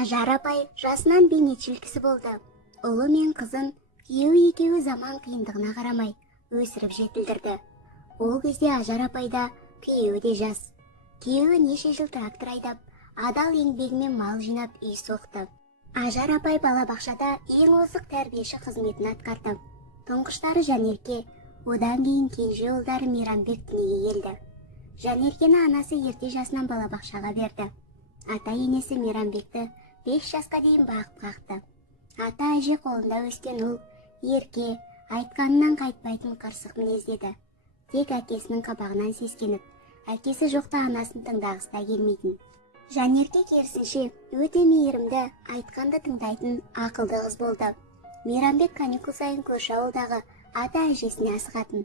Ажар апай жасынан бейнетшіл кісі болды. Ұлы мен қызын күйеуі екеуі заман қиындығына қарамай өсіріп жетілдірді. Ол кезде Ажар апайда күйеуі де жас. Күйеуі неше жыл трактор айдап, адал еңбегімен мал жинап үй соқты. Ажар апай балабақшада ең озық тәрбиеші қызметін атқарды. Тұңғыштары Жанерке, одан кейін кенже ұлдары Мейрамбек дүниеге келді. Жанеркені анасы ерте жасынан балабақшаға берді. Ата-енесі Мейрамбекті 5 жасқа дейін бағып қақты. Ата-әже қолында өскен ұл, ерке, айтқанынан қайтпайтын қырсық мінездеді. Тек әкесінің қабағынан сескеніп, әкесі жоқта анасын тыңдағысы да келмейтін. Жанерке керісінше өте мейірімді, айтқанды тыңдайтын ақылды қыз болды. Мейрамбек каникул сайын көрші ауылдағы ата-әжесіне асығатын.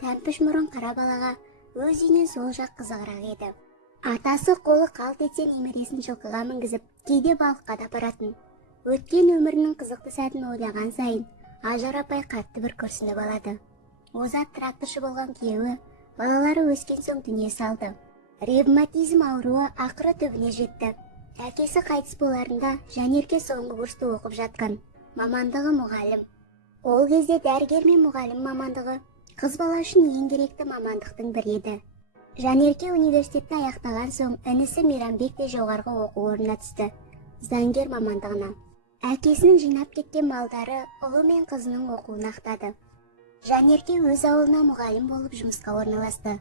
Тәмпіш мұрын қара балаға өз үйінен сол жақ қызығырақ еді. Атасы қолы қалт етсе немересін жылқыға мінгізіп, кейде балыққа да апаратын. Өткен өмірінің қызықты сәтін ойлаған сайын Ажар апай қатты бір күрсініп алады. Озат тракторшы болған күйеуі балалары өскен соң дүние салды. Ревматизм ауруы ақыры түбіне жетті. Әкесі қайтыс боларында Жанерке соңғы курсты оқып жатқан. Мамандығы мұғалім. Ол кезде дәрігер мен мұғалім мамандығы қыз бала үшін ең керекті мамандықтың бірі еді. Жанерке университетті аяқтаған соң інісі Мейрамбек те жоғарғы оқу орнына түсті, заңгер мамандығына. Әкесінің жинап кеткен малдары ұлы мен қызының оқуын ақтады. Жанерке өз ауылына мұғалім болып жұмысқа орналасты.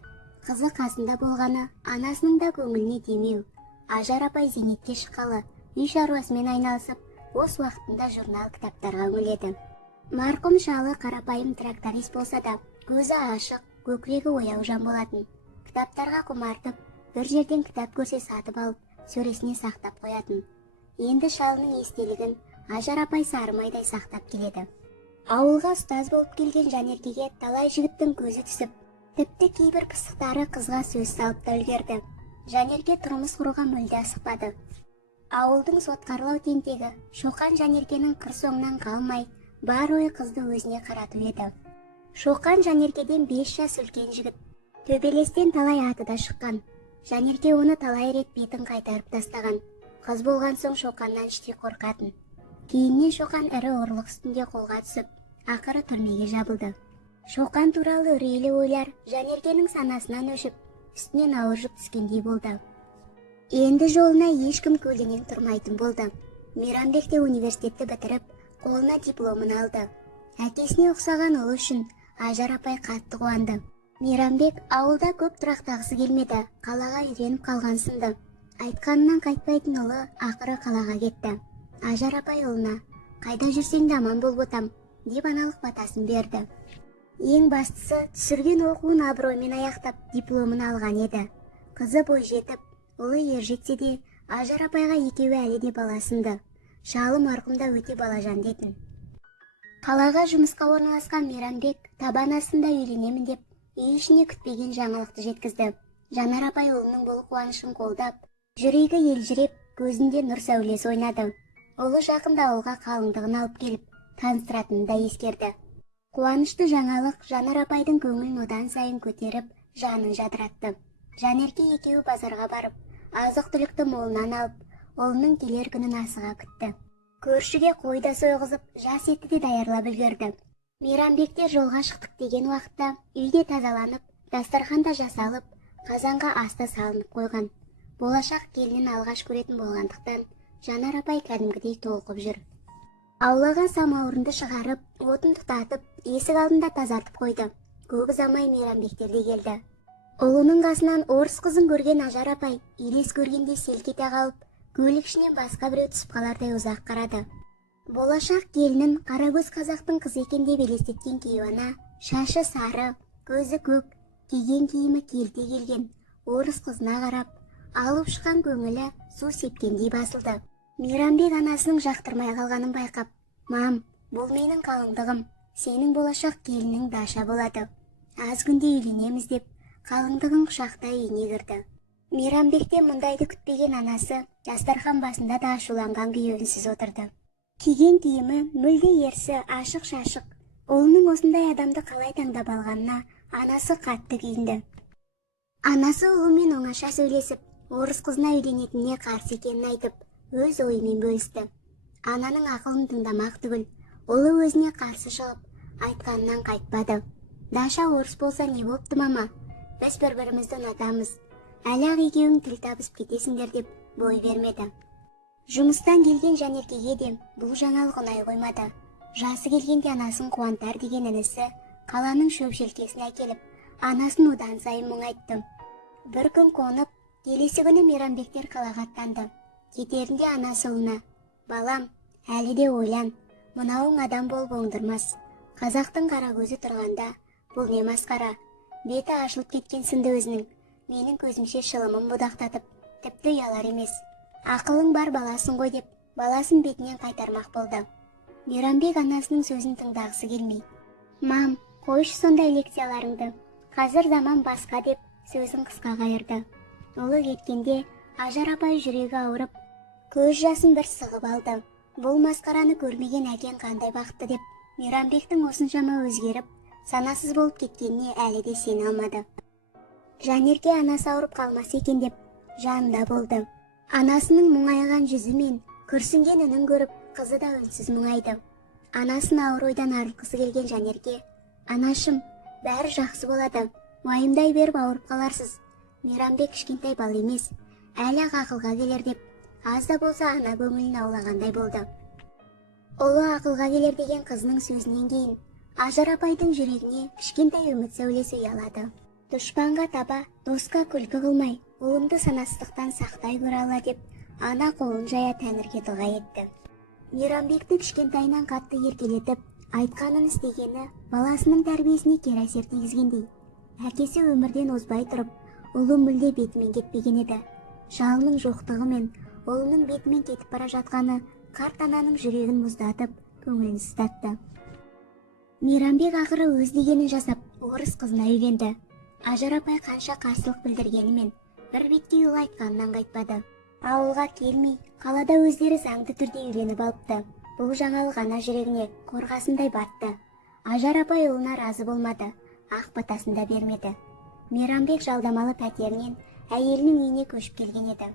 Қызы қасында болғаны анасының да көңіліне демеу. Ажар апай зейнетке шыққалы үй шаруасымен айналысып, бос уақытында журнал кітаптарға үңіледі. Марқұм шалы қарапайым тракторист болса да, көзі ашық, көкірегі ояу жан болатын. Кітаптарға құмартып, бір жерден кітап көрсе сатып алып, сөресіне сақтап қоятын. Енді шалының естелігін Ажар апай сарымайдай сақтап келеді. Ауылға ұстаз болып келген Жанеркеге талай жігіттің көзі түсіп, тіпті кейбір пысықтары қызға сөз салып та үлгерді. Жанерке тұрмыс құруға мүлде асықпады. Ауылдың сотқарлау тентегі Шоқан Жанеркенің қыр соңынан қалмай, бар ойы қызды өзіне қарату еді. Шоқан Жанеркеден 5 жас үлкен жігіт. Төбелестен талай аты да шыққан. Жанерке оны талай рет бетін қайтарып тастаған. Қыз болған соң Шоқаннан іштей қорқатын. Кейіннен Шоқан ірі ұрлық үстінде қолға түсіп, ақыры түрмеге жабылды. Шоқан туралы үрейлі ойлар Жанеркенің санасынан өшіп, үстінен ауыр жүк түскендей болды. Енді жолына ешкім көлденең тұрмайтын болды. Мейрамбек те университетті бітіріп, қолына дипломын алды. Әкесіне ұқсаған ұлы үшін Ажар апай қатты қуанды. Мейрамбек ауылда көп тұрақтағысы келмеді, қалаға үйреніп қалған сынды. Айтқанынан қайтпайтын ұлы ақыры қалаға кетті. Ажар апай ұлына, қайда жүрсең де аман бол ботам, деп аналық батасын берді. Ең бастысы, түсірген оқуын абыроймен аяқтап, дипломын алған еді. Қызы бой жетіп, ұлы ер жетсе де, Ажар апайға екеуі әлі де баласынды. Шалы марқұмда өте балажан дейтін. Қалаға жұмысқа орналасқан Мейрамбек табан астында үйленемін деп, үй ішіне күтпеген жаңалықты жеткізді. Жанар апай ұлының бұл қуанышын қолдап, жүрегі елжіреп, көзінде нұр сәулесі ойнады. Ұлы жақында ауылға қалыңдығын алып келіп, таныстыратынын да ескерді. Қуанышты жаңалық Жанар апайдың көңілін одан сайын көтеріп, жанын жадыратты. Жанерке екеуі базарға барып, азық-түлікті молынан алып, ұлының келер күнін асыға күтті. Көршіге қойда сойғызып, жас етті де даярлап үлгерді. Мейрамбектер жолға шықтық деген уақытта үйде тазаланып, дастарханда жасалып, қазанға асты салынып қойған. Болашақ келінін алғаш көретін болғандықтан, Жанар апай кәдімгідей толқып жүр. Аулаға самауырынды шығарып, отын тұтатып, есік алдында тазартып қойды. Көп ұзамай Мейрамбектер де келді. Ұлының қасынан орыс қызын көрген Ажар апай елес көргенде селк ете қалып, көлік ішінен басқа біреу түсіп қалардай ұзақ қарады. Болашақ келінін қарагөз қазақтың қыз екен деп елестеткен кейуана, шашы сары, көзі көк, киген киімі келте келген орыс қызына қарап, алып шыққан көңілі су сепкендей басылды. Мейрамбек анасының жақтырмай қалғанын байқап, «Мам, бұл менің қалыңдығым, сенің болашақ келінің даша болады. Аз күнде үйленеміз» деп, қалыңдығын құшақтай үйіне кірді. Мейрамбекте мұндайды күтпеген анасы дастархан басында да ашуланған күйі үнсіз отырды. Киген киімі мүлде ерсі, ашық-шашық. Ұлының осындай адамды қалай таңдап алғанына анасы қатты күйінді. Анасы ұлымен оңаша сөйлесіп, орыс қызына үйленетініне қарсы екенін айтып, өз ойымен бөлісті. Ананың ақылын тыңдамақ түгіл, ұлы өзіне қарсы шығып, айтқанынан қайтпады. Даша орыс болса не болыпты, мама? Біз бір-бірімізді ұнатамыз. Әлі-ақ екеуің тіл табысып кетесіңдер деп бой бермеді. Жұмыстан келген Жанеркеге де бұл жаңалық ұнай қоймады. Жасы келгенде анасын қуантар деген інісі қаланың шөп желкесін әкеліп, анасын одан сайын мұңайтты. Бір күн қонып, келесі күні Мейрамбектер қалаға аттанды. Кетерінде анасы ұлына: балам, әлі де ойлан, мынауың адам болып оңдырмас. Қазақтың қара көзі тұрғанда, бұл не масқара? Беті ашылып кеткен сынды өзінің. Менің көзімше шылымын будақтатып, тіпті ұялар емес. Ақылың бар баласың ғой деп, баласын бетінен қайтармақ болды. Мейрамбек анасының сөзін тыңдағысы келмей: мам, қойшы сондай лекцияларыңды. Қазір заман басқа деп сөзін қысқа қайырды. Ұлы кеткенде Ажар апай жүрегі ауырып, көз жасын бір сығып алды. Бұл масқараны көрмеген әкең қандай бақытты деп, Мейрамбектің осыншама өзгеріп, санасыз болып кеткеніне әлі де сене алмады. Жанерке анасы ауырып қалмас екен деп жанында болды. Анасының мұңайған жүзі мен күрсінген үнін көріп, қызы да үнсіз мұңайды. Анасын ауыр ойдан арылғысы келген Жанерке: анашым, бәрі жақсы болады, уайымдай беріп ауырып қаларсыз. Мейрамбек кішкентай бал емес, әлі ақылға келер деп, аз да болса ана көңілін аулағандай болды. Ұлы ақылға келер деген қызының сөзінен кейін Ажар апайдың жүрегіне кішкентай үміт сәулесі ұялады. Дұшпанға таба, досқа күлкі қылмай, ұлымды санасыздықтан сақтай көре ала деп, ана қолын жая Тәңірге дұға етті. Мейрамбекті кішкентайынан қатты еркелетіп, айтқанын істегені баласының тәрбиесіне кері әсер тигізгендей. Әкесі өмірден озбай тұрып, ұлы мүлде бетімен кетпеген еді. Жалының жоқтығы мен ұлының бетімен кетіп бара жатқаны қарт ананың жүрегін мұздатып, көңілін сыздатты. Мейрамбек ақыры өз дегенін жасап, орыс қызына үйленді. Ажар апай қанша қарсылық білдіргенімен, бір бетке ұл айтқанынан қайтпады. Ауылға келмей, қалада өздері заңды түрде үйленіп алыпты. Бұл жаңалық ана жүрегіне қорғасындай батты. Ажар апай ұлына разы болмады, ақ батасын да бермеді. Мейрамбек жалдамалы пәтерінен әйелінің үйіне көшіп келген еді.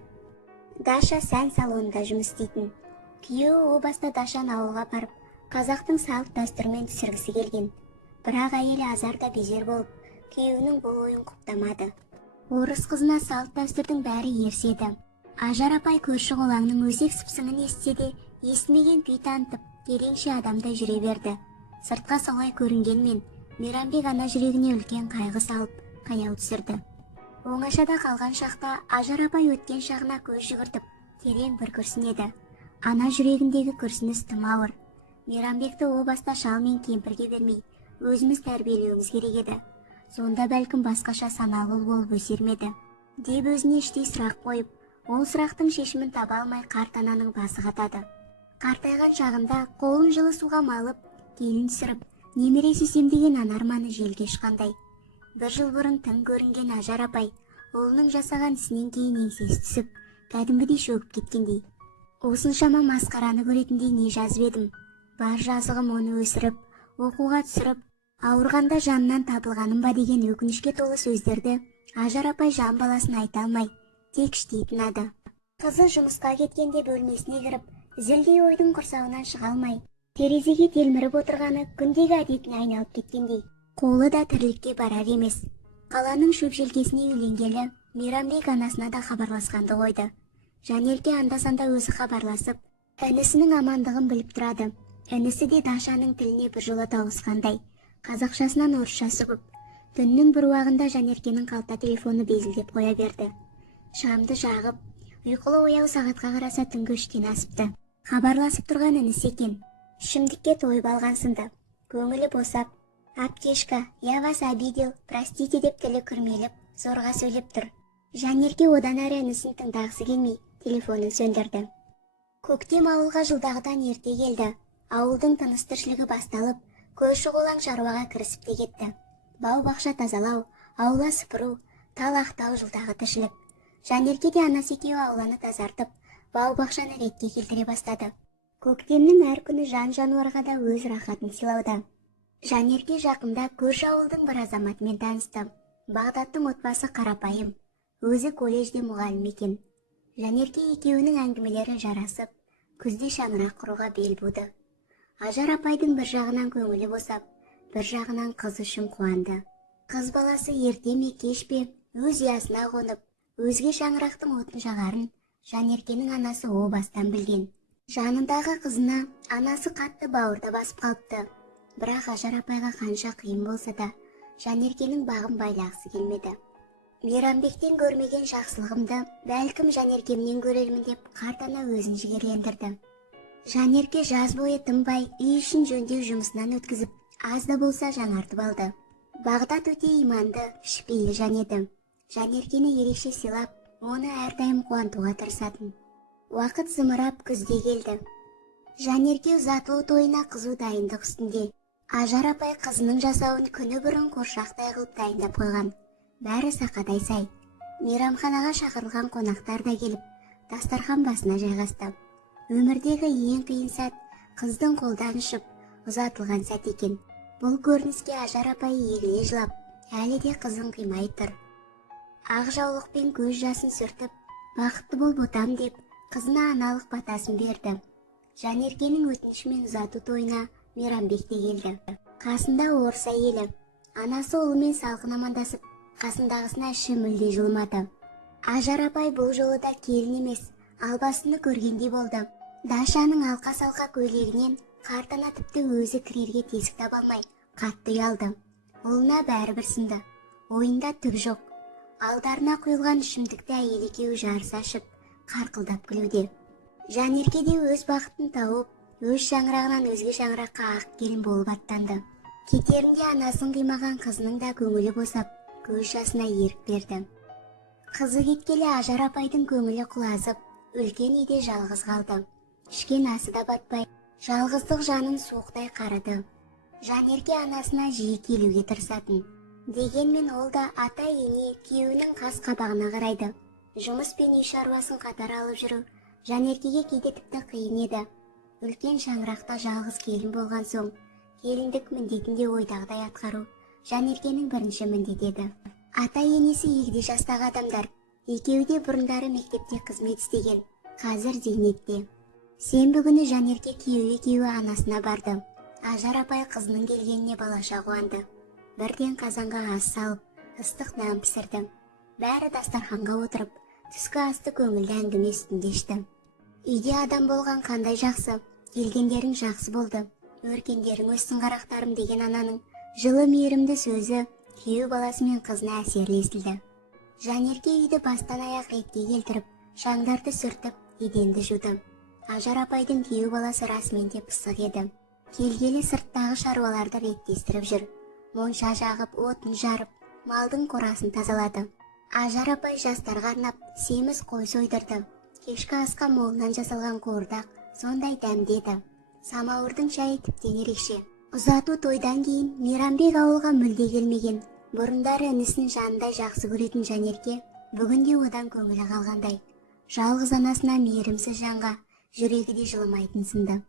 Даша сән салонында жұмыс істейтін. Күйеуі о баста Дашаны ауылға барып, қазақтың салт дәстүрімен түсіргісі келген. Бірақ әйелі азар да безер болып, күйеуінің бұл ойын құптамады. Орыс қызына салт дәстүрдің бәрі ерседі. Ажар апай көрші қолаңның өзек сыпсыңын естісе де, естімеген күй танытып, тереңше адамдай жүре берді. Сыртқа солай көрінгенмен, Мейрамбек ана жүрегіне үлкен қайғы салып, қаяу түсірді. Оңашада қалған шақта Ажар апай өткен шағына көз жүгіртіп, терең бір күрсінеді. Ана жүрегіндегі күрсініс тым ауыр. Мейрамбекті о баста шал мен кемпірге бермей, өзіміз тәрбиелеуіміз керек еді. Сонда бәлкім басқаша саналы болып өсермеді деп өзіне іштей сұрақ қойып, ол сұрақтың шешімін таба алмай қарт ананың басы қатады. Қартайған шағында қолын жылы суға малып, келін түсіріп, немере сүйсем деген анарманы желге ұшқандай. Бір жыл бұрын тың көрінген Ажар апай ұлының жасаған ісінен кейін еңсесі түсіп, кәдімгідей шөгіп кеткендей. Осыншама масқараны көретіндей не жазып едім. Бар жазығым оны өсіріп, оқуға түсіріп, ауырғанда жанынан табылғаным ба деген өкінішке толы сөздерді Ажар апай жан баласын айта алмай, тек іштей тынады. Қызы жұмысқа кеткенде бөлмесіне кіріп, зілдей ойдың құрсауынан шыға алмай, терезеге телміріп отырғаны күндегі әдетіне айналып кеткендей. Қолы да тірлікке барар емес. Қаланың шөп желкесіне үйленгелі Мейрамбек анасына да хабарласқанды қойды. Жанерке анда-санда өзі хабарласып, інісінің амандығын біліп тұрады. Інісі де Дашаның тіліне бір жола тауысқандай. Қазақшасынан орысшасы көп. Түннің бір уағында Жанеркенің қалта телефоны безілдеп қоя берді. Шамды жағып, ұйқылы ояу сағатқа қараса түнгі 3-тен асыпты. Хабарласып тұрған інісі екен. Ішімдікке тойып алған сынды. Көңілі босап, «Аптешка, я вас обидел, простите» деп тілі күрмеліп, зорға сөйлеп тұр. Жанерке одан әрі інісін тыңдағысы келмей, телефонын сөндірді. Көктем ауылға жылдағыдан ерте келді. Ауылдың тыныс тіршілігі басталып, көрші қолаң шаруаға кірісіп те кетті. Бау-бақша тазалау, аула сыпыру, тал ақтау жылдағы тіршілік. Жанерке де анасы екеуі ауланы тазартып, бау-бақшаны ретке келтіре бастады. Көктемнің әр күні жан-жануарға да өз рахатын сыйлауда. Жанерке жақында көрші ауылдың бір азаматымен танысты. Бағдаттың отбасы қарапайым. Өзі колледжде мұғалім екен. Жанерке екеуінің әңгімелері жарасып, күзде шаңырақ құруға бел буды. Ажар апайдың бір жағынан көңілі босап, бір жағынан қыз үшін қуанды. Қыз баласы ерте ме кеш пе өз ұясына қонып, өзге шаңырақтың отын жағарын Жанеркенің анасы о бастан білген. Жанындағы қызына анасы қатты бауырда басып қалыпты. Бірақ Ажар апайға қанша қиын болса да, Жанеркенің бағын байлағысы келмеді. Мейрамбектен көрмеген жақсылығымды бәлкім Жанеркемнен көрермін деп қарт ана өзін жігерлендірді. Жанерке жаз бойы тынбай үй ішін жөндеу жұмысынан өткізіп, аз да болса жаңартып алды. Бағдат өте иманды, шіпейлі жан еді. Жанеркені ерекше сыйлап, оны әрдайым қуантуға тырысатын. Уақыт зымырап күзде келді. Жанерке ұзатылу тойына қызу дайындық үстінде. Ажар апай қызының жасауын күні бұрын қоршақтай қылып дайындап қойған. Бәрі сақадай сай. Мейрамханаға шақырылған қонақтар да келіп, дастархан басына жайғасты. Өмірдегі ең қиын сәт қыздың қолдан ұшып, ұзатылған сәт екен. Бұл көрініске Ажар апай егіле жылап, әлі де қызын қимай тұр. Ақ жаулықпен көз жасын сүртіп, бақытты бол ботам деп, қызына аналық батасын берді. Жанеркенің өтінішімен ұзату тойына Мейрамбек те келді. Қасында орыс әйелі. Анасы ұлымен салқын амандасып, қасындағысына іші мүлде жылмады. Ажар апай бұл жолы да келін емес, албасыны көргендей болды. Дашаның алқа-салқа көйлегінен қарт ана тіпті өзі кірерге тесік таба алмай, қатты ұялды. Ұлына бәрібір сынды. Ойында түк жоқ. Алдарына құйылған ішімдікті әйел екеуі жарыса ашып, қарқылдап күлуде. Жанерке де өз бақытын тауып, өз шаңырағынан өзге шаңыраққа ақ келін болып аттанды. Кетерінде анасын қимаған қызының да көңілі босап, көз жасына ерік берді. Қызы кеткелі Ажар апайдың көңілі құлазып, үлкен үйде жалғыз қалды. Ішкен асы да батпай, жалғыздық жанын суықтай қарыды. Жанерке анасына жиі келуге тырысатын. Дегенмен ол да ата-ене күйеуінің қас қабағына қарайды. Жұмыс пен үй шаруасын қатар алып жүру Жанеркеге кейде тіпті қиын еді. Үлкен шаңырақта жалғыз келін болған соң, келіндік міндетін де ойдағыдай атқару Жанеркенің бірінші міндеті еді. Ата-енесі егде жастағы адамдар, екеуі де бұрындары мектепте қызмет істеген, қазір зейнетте. Сенбі күні Жанерке күйеуі анасына барды. Ажар апай қызының келгеніне балаша қуанды. Бірден қазанға ас салып, ыстық нан пісірді. Бәрі дастарханға отырып, түскі асты көңілді әңгіме үстінде ішті. Үйде адам болған қандай жақсы, келгендерің жақсы болды, өркендерің өссін қарақтарым деген ананың жылы мейірімді сөзі күйеу баласы мен қызына әсерлі естілді. Жанерке үйді бастан аяқ ретке келтіріп, шаңдарды сүртіп, еденді жуды. Ажар апайдың күйеу баласы расымен де пысық еді. Келгелі сырттағы шаруаларды реттестіріп жүр. Монша жағып, отын жарып, малдың қорасын тазалады. Ажар апай жастарға арнап семіз қой сойдырды. Кешкі асқа молынан жасалған қуырдақ сондай дәмді еді. Самауырдың шайы тіптен ерекше. Ұзату тойдан кейін Мейрамбек ауылға мүлде келмеген. Бұрындары інісін жанындай жақсы көретін Жанерке бүгінде одан көңілі қалғандай. Жалғыз анасына мейірімсіз жанға жүрегі де жылымайтын сынды.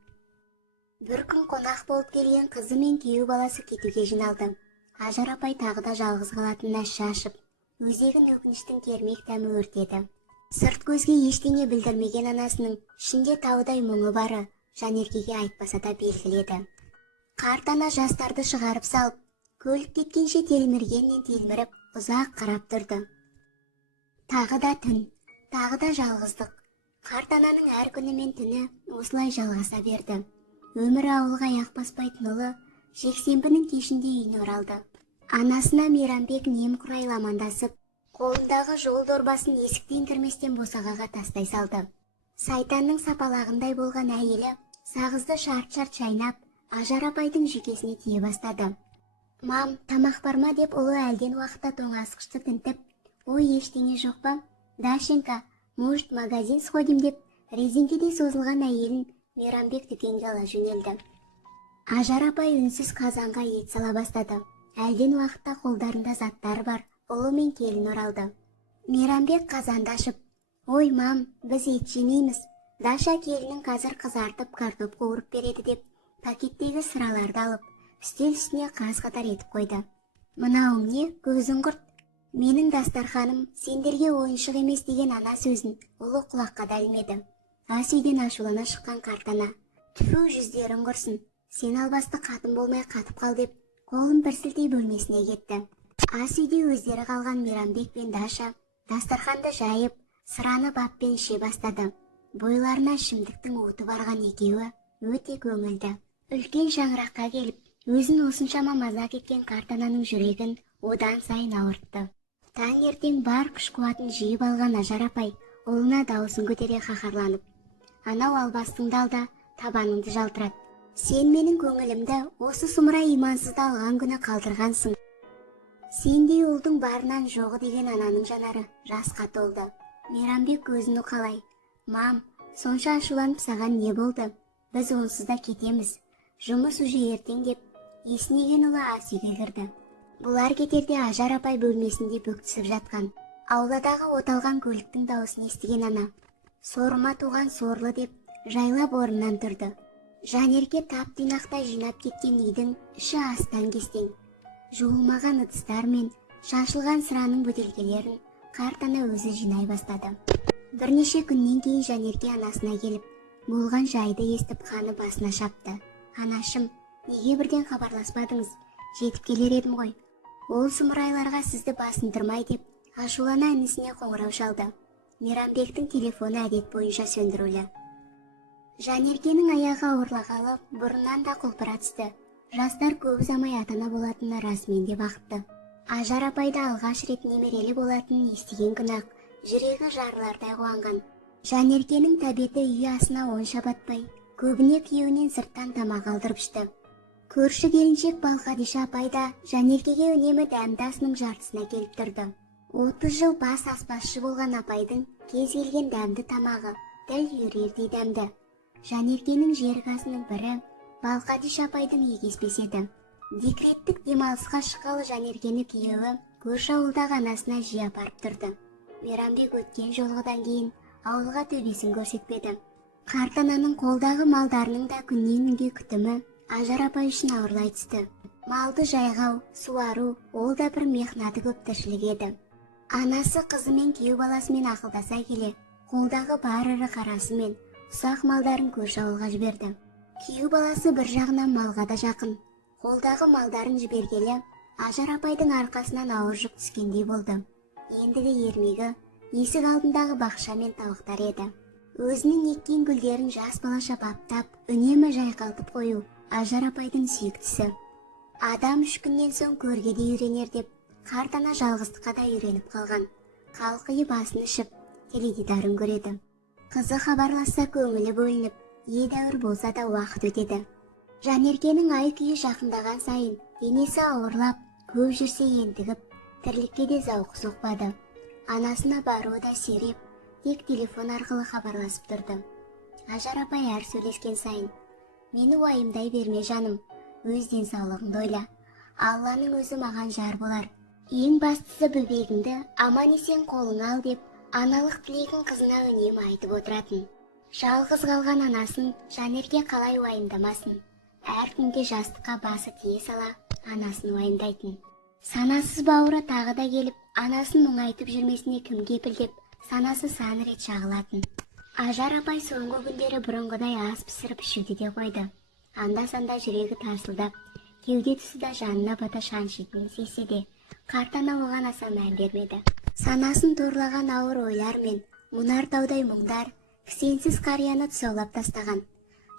Бір күн қонақ болып келген қызы мен күйеу баласы кетуге жиналды. Ажар апай тағы да жалғыз қалатынына іші ашып, өзегін өкініштің кермек дәмі өртеді. Сырт көзге ештеңе білдірмеген анасының ішінде таудай мұңы бары Жанеркеге айтпаса да белгіледі. Қарт ана жастарды шығарып салып, көлік кеткенше телміргеннен телміріп, ұзақ қарап тұрды. Тағы да түн, тағы да жалғыздық. Қарт ананың әр күні мен түні осылай жалғаса берді. Өмір ауылға аяқ баспайтын ұлы жексенбінің кешінде үйіне оралды. Анасына Мейрамбек немқұрайлы амандасып, қолындағы жол дорбасын есіктен кірместен босағаға тастай салды. Сайтанның сапалағындай болған әйелі сағызды шарт-шарт шайнап, Ажар апайдың жүйкесіне тие бастады. Мам, тамақ бар ма деп ұлы әлден уақытта тоңазытқышты тінтіп, ой, ештеңе жоқ па? Дашенька, может, магазин сходим деп, резеңкедей созылған әйелін Мейрамбек дүкенге ала жөнелді. Ажар апай үнсіз қазанға ет сала бастады. Әлден уақытта қолдарында заттар бар, ұлы мен келін оралды. Мейрамбек қазанды ашып, ой, мам, біз ет жемейміз. Даша келінің қазір қызартып картоп қуырып береді деп, пакеттегі сыраларды алып, үстел үстіне қаз қатар етіп қойды. Мынауың не, көзің құрт? Менің дастарханым сендерге ойыншық емес деген ана сөзін ұлы құлаққа да ілмеді. Ас үйден ашулана шыққан қарт ана: "Түфу, жүздерің құрсын, сен албасты қатын болмай қатып қал" деп қолын бір сілтей бөлмесіне кетті. Ас үйде өздері қалған Мейрамбек пен Даша дастарханды жайып, сыраны баппен іше бастады. Бойларына ішімдіктің оты барған екеуі өте көңілді. Үлкен шаңыраққа келіп, өзін осыншама мазақ еткен қарт ананың жүрегін одан сайын ауыртты. Таңертең бар күш-қуатын жиып алған Ажар апай ұлына дауысын көтере қаһарланып: "Анау албастыңды ал да табаныңды жалтырат. Сен менің көңілімді осы сұмырай имансызды алған күні қалдырғансың." Сендей ұлдың барынан жоғы деген ананың жанары жасқа толды. Мейрамбек көзін уқалай: "Мам, сонша ашуланып саған не болды? Біз онсыз да кетеміз. Жұмыс уже ертең" деп есінеген ұлы ас үйге кірді. Бұлар кетерде Ажар апай бөлмесінде бүктісіп жатқан. Ауладағы оталған көліктің дауысын естіген ана: "Сорыма туған сорлы" деп жайлап орнынан тұрды. Жанерке тап-тұйнақтай жинап кеткен үйдің іші астан-кестең. Жуылмаған ыдыстар мен шашылған сыраның бөтелкелерін қарт ана өзі жинай бастады. Бірнеше күннен кейін Жанерке анасына келіп, болған жайды естіп қаны басына шапты. "Анашым, неге бірден хабарласпадыңыз? Жетіп келер едім ғой. Ол сұмырайларға сізді басындырмай" деп ашулана інісіне қоңырау шалды. Мейрамбектің телефоны әдет бойынша сөндірулі. Жанеркенің аяғы ауырлағалы бұрыннан да құлпыра түсті. Жастар көп ұзамай ата-ана болатыны расымен де бақытты. Ажар апайды алғаш рет немерелі болатынын естіген күні-ақ жүрегі жарылардай қуанған. Жанеркенің тәбеті үй асына онша батпай, көбіне күйеуінен сырттан тамақ алдырып ішті. Көрші келіншек Балқадиша апай да Жанеркеге үнемі дәмді асының жартысына келіп тұрды. 30 жыл бас аспазшы болған апайдың кез келген дәмді тамағы тіл үйрердей дәмді. Жанеркенің жерғасының бірі Балқадиша апайдың егеспес еді. Декреттік демалысқа шыққалы Жанеркені күйеуі көрші ауылдағы анасына жиі апарып тұрды. Мейрамбек өткен жолғыдан кейін ауылға төбесін көрсетпеді. Қарт ананың қолдағы малдарының да күннен күнге күтімі Ажар апай үшін ауырлай түсті. Малды жайғау, суару, ол да бір мехнаты көп тіршілік еді. Анасы қызымен күйеу баласымен ақылдаса келе, қолдағы бар ірі қарасы мен ұсақ малдарын көрші ауылға жіберді. Күйеу баласы бір жағынан малға да жақын. Қолдағы малдарын жібергелі Ажар апайдың арқасынан ауыр жүк түскендей болды. Ендігі ермегі есік алдындағы бақша мен тауықтар еді. Өзінің еккен гүлдерін жас балаша баптап, үнемі жайқалтып қою Ажар апайдың сүйіктісі. Адам 3 күннен соң көрге де үйренер деп, қарт ана жалғыздыққа да үйреніп қалған. Қалқиып басын ішіп, теледидарын көреді. Қызы хабарласса көңілі бөлініп, едәуір болса да уақыт өтеді. Жанеркенің ай күйі жақындаған сайын денесі ауырлап, көп жүрсе ентігіп, тірлікке де зауқы соқпады. Анасына баруы да сиреп, тек телефон арқылы хабарласып тұрды. Ажар апай әр сөйлескен сайын: "Мені уайымдай берме жаным, өз денсаулығыңды ойла. Алланың өзі маған жар болар. Ең бастысы бөбегіңді аман есен қолыңа ал" деп аналық тілегін қызына үнемі айтып отыратын. Жалғыз қалған анасын Жанерке қалай уайымдамасын. Әр күнде жастыққа басы тие сала анасын уайымдайтын. Санасыз бауыры тағы да келіп, анасын мұңайтып жүрмесіне кім кепіл деп санасы сан рет шағылатын. Ажар апай соңғы күндері бұрынғыдай ас пісіріп ішуді де қойды. Анда-санда жүрегі тарсылдап, кеуде тұсы да жанына бата шаншитынын сезсе де, қарт ана оған аса мән бермеді. Санасын торлаған ауыр ойлар мен мұнар таудай мұңдар кісенсіз қарияны тұсаулап тастаған.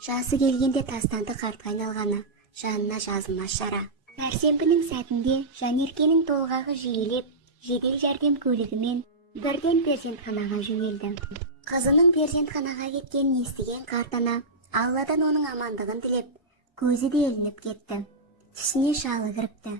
Жасы келгенде тастанды қартқа айналғаны жанына жазылмас жара. Сәрсенбінің сәтінде Жанеркенің толғағы жиілеп, жедел жәрдем көлігімен бірден перзентханаға жөнелді. Қызының перзентханаға кеткенін естіген қарт ана Алладан оның амандығын тілеп, көзі де ілініп кетті. Түсіне шалы кіріпті.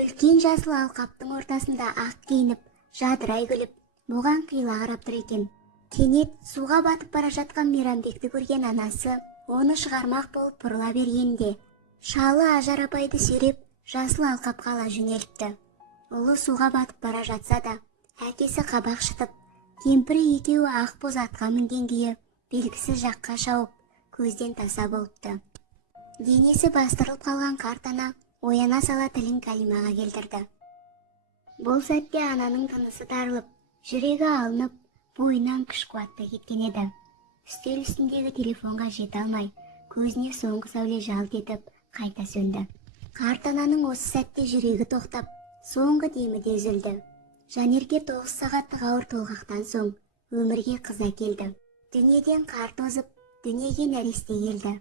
Үлкен жасыл алқаптың ортасында ақ киініп, жадырай күліп, бұған қиыла қарап тұр екен. Кенет суға батып бара жатқан Мейрамбекті көрген анасы оны шығармақ болып бұрыла бергенде, шалы Ажар апайды сүйреп, жасыл алқапқа ала жөнеліпті. Ұлы суға батып бара жатса да, әкесі қабақ шытып, кемпірі екеуі ақ боз атқа мінген күйі белгісіз жаққа шауып, көзден таса болыпты. Денесі бастырылып қалған қарт ана ояна сала тілін кәлимаға келтірді. Бұл сәтте ананың тынысы тарылып, жүрегі алынып, бойынан күш қуатты кеткен еді. Үстел үстіндегі телефонға жете алмай, көзіне соңғы сәуле жалт етіп, қайта сөнді. Қарт ананың осы сәтте жүрегі тоқтап, соңғы демі де үзілді. Жанерге 9 сағаттық ауыр толғақтан соң өмірге қыз әкелді. Дүниеден қарт озып, дүниеге нәресте келді.